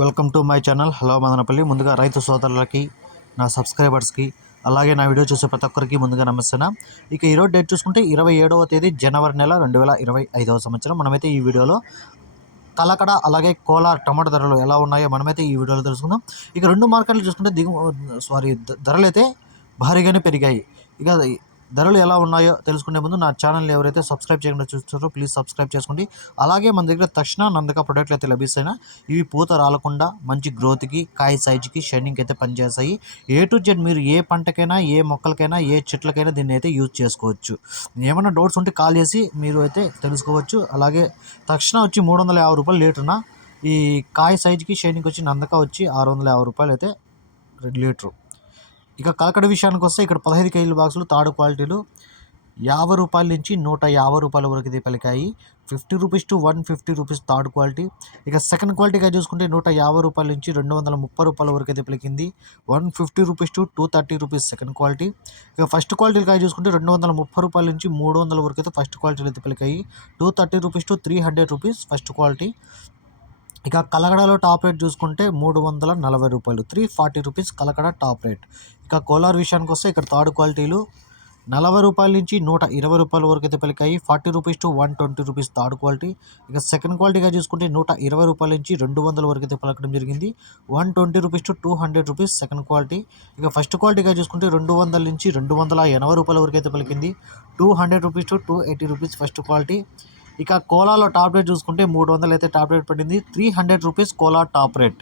Welcome to my channel. Hello Madanapalle. ముందుగా రైతు సోదరులకి నా సబ్స్క్రైబర్స్కి అలాగే నా వీడియో చూసే ప్రతి ఒక్కరికి ముందుగా నమస్తేనా ఇక ఈరోజు డేట్ చూసుకుంటే ఇరవై ఏడవ తేదీ జనవరి నెల రెండు వేల ఇరవై ఐదవ సంవత్సరం. మనమైతే ఈ వీడియోలో తలకడ అలాగే కోలార్ టమాటా ధరలు ఎలా ఉన్నాయో మనమైతే ఈ వీడియోలో తెలుసుకుందాం. ఇక రెండు మార్కెట్లు చూసుకుంటే దిగు సారీ ధరలు అయితే భారీగానే పెరిగాయి. ఇక ధరలు ఎలా ఉన్నాయో తెలుసుకునే ముందు నా ఛానల్ని ఎవరైతే సబ్స్క్రైబ్ చేయకుండా చూస్తారో ప్లీజ్ సబ్స్క్రైబ్ చేసుకోండి. అలాగే మన దగ్గర తక్షణ నందక ప్రొడక్ట్లు అయితే లభిస్తాయి ఇవి పూత రాలకుండా మంచి గ్రోత్కి కాయ సైజుకి షైనింగ్ అయితే పనిచేస్తాయి. ఏ టు జెడ్ మీరు ఏ పంటకైనా ఏ మొక్కలకైనా ఏ చెట్లకైనా దీన్ని అయితే యూజ్ చేసుకోవచ్చు. ఏమైనా డౌట్స్ ఉంటే కాల్ చేసి మీరు అయితే తెలుసుకోవచ్చు. అలాగే తక్షణ వచ్చి మూడు వందల యాభై రూపాయలు లీటర్న. ఈ కాయ సైజుకి షైనింగ్ వచ్చి నందక వచ్చి ఆరు వందల యాభై రూపాయలు అయితే రెండు లీటరు. ఇక కలకడ విషయానికి వస్తే ఇక్కడ పదహైదు కేజీల బాక్సులు తాడు క్వాలిటీలు. యాభై రూపాయల నుంచి నూట యాభై రూపాయల వరకు ఇది పలికాయి. Fifty rupees to one fifty rupees third quality. ఇక సెకండ్ క్వాలిటీగా చూసుకుంటే నూట యాభై రూపాయల నుంచి రెండు వందల ముప్పై రూపాయల వరకు అయితే పలికింది. One fifty rupees to two thirty rupees second quality. ఇక ఫస్ట్ క్వాలిటీగా చూసుకుంటే రెండు వందల ముప్పై రూపాయల నుంచి మూడు వందల వరకు అయితే ఫస్ట్ క్వాలిటీలు అయితే పలికాయి. Two thirty rupees to three hundred rupees first quality. ఇక కలకడలో టాప్ రేట్ చూసుకుంటే మూడు వందల నలభై రూపాయలు three forty rupees Kalakada top rate. ఇక కోలార్ విషయానికి వస్తే ఇక్కడ థర్డ్ క్వాలిటీలు నలభై రూపాయల నుంచి నూట ఇరవై రూపాయల వరకు అయితే పలికాయి forty rupees to one twenty rupees third quality. ఇక సెకండ్ క్వాలిటీగా చూసుకుంటే నూట ఇరవై రూపాయల నుంచి రెండు వందల వరకు అయితే పలకడం జరిగింది. One twenty rupees to two hundred rupees second quality. ఇక ఫస్ట్ క్వాలిటీగా చూసుకుంటే రెండు వందల నుంచి రెండు వందల ఎనభై రూపాయల వరకు అయితే పలికింది. Two hundred rupees to two eighty rupees first quality. ఇక కోలాలో టాప్ రేట్ చూసుకుంటే మూడు వందలు అయితే టాప్ రేట్ పడింది. Three hundred rupees Kolar top rate.